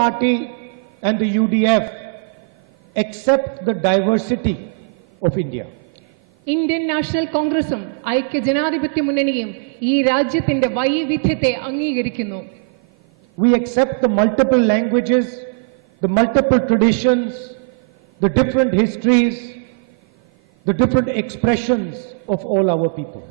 Party and the UDF accept the diversity of India. Indian national കോൺഗ്രസും ഐക്യ ജനാധിപത്യ മുന്നണിയും ഈ രാജ്യത്തിന്റെ വൈവിധ്യത്തെ അംഗീകരിക്കുന്നു. We accept the multiple languages, the multiple traditions, the different histories, the different expressions of all our people.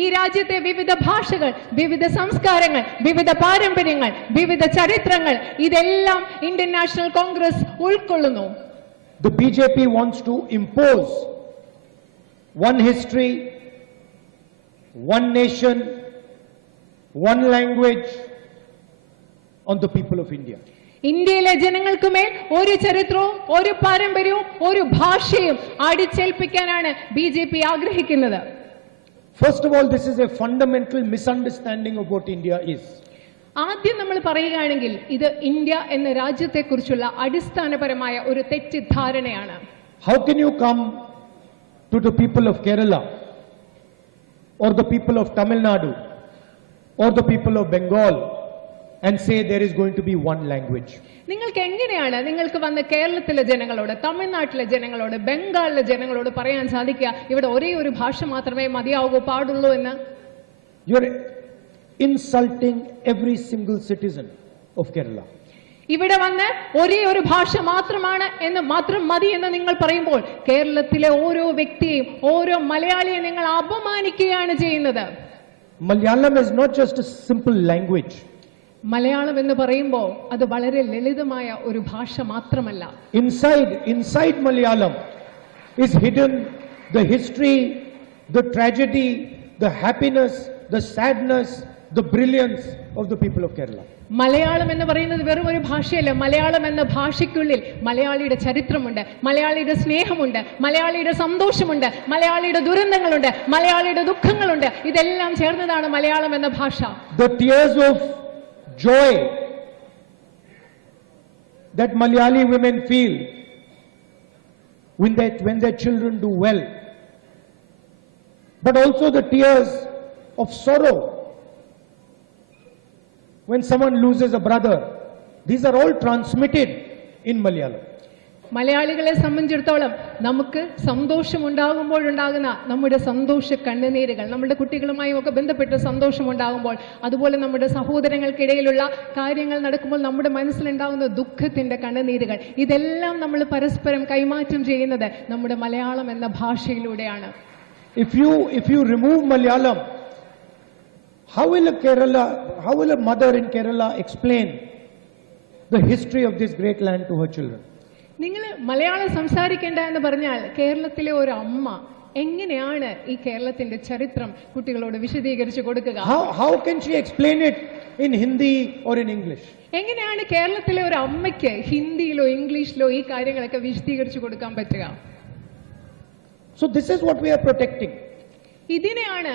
ഈ രാജ്യത്തെ വിവിധ ഭാഷകൾ, വിവിധ സംസ്കാരങ്ങൾ, വിവിധ പാരമ്പര്യങ്ങൾ, വിവിധ ചരിത്രങ്ങൾ ഇതെല്ലാം ഇന്ത്യൻ നാഷണൽ കോൺഗ്രസ് ഉൾക്കൊള്ളുന്നു. The BJP wants to impose one history, one nation, one language on the people of India. ഇന്ത്യയിലെ ജനങ്ങൾക്കുമേൽ ഒരു ചരിത്രവും ഒരു പാരമ്പര്യവും ഒരു ഭാഷയും അടിച്ചേൽപ്പിക്കാനാണ് ബിജെപി ആഗ്രഹിക്കുന്നത്. First of all, this is a fundamental misunderstanding of what India is. ആദ്യം നമ്മൾ പറയുകയാണെങ്കിൽ ഇത് ഇന്ത്യ എന്ന രാജ്യത്തെക്കുറിച്ചുള്ള അടിസ്ഥാനപരമായ ഒരു തെറ്റിദ്ധാരണയാണ്. How can you come to the people of Kerala or the people of Tamil Nadu or the people of Bengal and say there is going to be one language? നിങ്ങൾക്ക് എങ്ങനെയാണ് നിങ്ങൾക്ക് വന്ന കേരളത്തിലെ ജനങ്ങളോട്, തമിഴ്നാട്ടിലെ ജനങ്ങളോട്, ബംഗാളിലെ ജനങ്ങളോട് പറയാൻ സാധിക്കുക ഇവിടെ ഒരേ ഒരു ഭാഷ മാത്രമേ മതിയാവൂ പാടുള്ളൂ എന്ന്? You're insulting every single citizen of Kerala. ഇവിടെ വന്ന് ഒരേ ഒരു ഭാഷ മാത്രമാണ് എന്ന് മാത്രം മതി എന്ന് നിങ്ങൾ പറയുമ്പോൾ കേരളത്തിലെ ഓരോ വ്യക്തിയെയും ഓരോ മലയാളിയെ നിങ്ങൾ അപമാനിക്കുകയാണ് ചെയ്യുന്നത്. Malayalam is not just a simple language. Malayalam എന്ന് പറയുമ്പോൾ അത് വളരെ ലളിതമായ ഒരു ഭാഷ മാത്രമല്ല. Inside Malayalam is hidden the history, the tragedy, the happiness, the sadness, the brilliance of the people of Kerala. Malayalam എന്ന് പറയുന്നത് വെറും ഒരു ഭാഷയല്ല. മലയാളം എന്ന ഭാഷയ്ക്കുള്ളിൽ മലയാളിയുടെ ചരിത്രമുണ്ട്, മലയാളിയുടെ സ്നേഹമുണ്ട്, മലയാളിയുടെ സന്തോഷമുണ്ട്, മലയാളിയുടെ ദുരന്തങ്ങളുണ്ട്, മലയാളിയുടെ ദുഃഖങ്ങളുണ്ട്. ഇതെല്ലാം ചേർന്നതാണ് മലയാളം എന്ന ഭാഷ. The tears of joy that Malayali women feel when their children do well, but also the tears of sorrow when someone loses a brother. These are all transmitted in Malayalam. മലയാളികളെ സംബന്ധിച്ചിടത്തോളം നമുക്ക് സന്തോഷമുണ്ടാകുമ്പോഴുണ്ടാകുന്ന നമ്മുടെ സന്തോഷ കണ്ണുനീരുകൾ, നമ്മുടെ കുട്ടികളുമായും ഒക്കെ ബന്ധപ്പെട്ട് സന്തോഷമുണ്ടാകുമ്പോൾ, അതുപോലെ നമ്മുടെ സഹോദരങ്ങൾക്കിടയിലുള്ള കാര്യങ്ങൾ നടക്കുമ്പോൾ നമ്മുടെ മനസ്സിലുണ്ടാകുന്ന ദുഃഖത്തിന്റെ കണ്ണുനീരുകൾ, ഇതെല്ലാം നമ്മൾ പരസ്പരം കൈമാറ്റം ചെയ്യുന്നത് നമ്മുടെ മലയാളം എന്ന ഭാഷയിലൂടെയാണ്. If you remove Malayalam, how will a mother in Kerala explain the history of this great land to her children? നിങ്ങൾ മലയാളം സംസാരിക്കേണ്ട എന്ന് പറഞ്ഞാൽ കേരളത്തിലെ ഒരു അമ്മ എങ്ങനെയാണ് ഈ കേരളത്തിന്റെ ചരിത്രം കുട്ടികളോട് വിശദീകരിച്ചു കൊടുക്കുക? How can she explain it in Hindi or in English? എങ്ങനെയാണ് കേരളത്തിലെ ഒരു അമ്മയ്ക്ക് ഹിന്ദിയിലോ ഇംഗ്ലീഷിലോ ഈ കാര്യങ്ങളൊക്കെ വിശദീകരിച്ചു കൊടുക്കാൻ പറ്റുക? So this is what we are protecting. ഇതിനെയാണ്